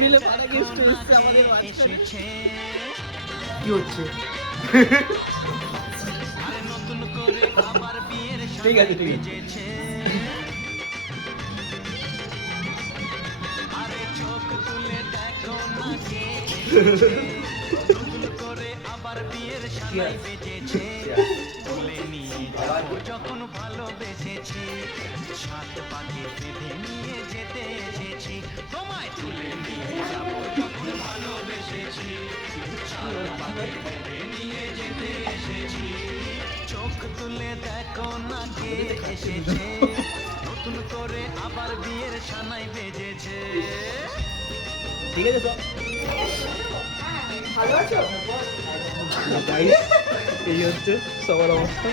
মিলে পাড়া গেস্ট এসেছে আমাদের বাচ্চারা। কি হচ্ছে? ঠিক আছে ঠিক আছে। যখন ভালোবেসেছি সাত পাকে বেঁধে নিয়ে যেতে এসেছি তোমায় তুলে নিয়ে যাবো যখন ভালোবেসেছি সাত পাকে বেঁধে নিয়ে যেতে এসেছি চোখ তুলে দেখো না কে এসেছে নতুন করে আবার বিয়ের সানাই বেজেছে ঠিক আছে তো ভালো আছো? এই হচ্ছে সবার অবস্থা।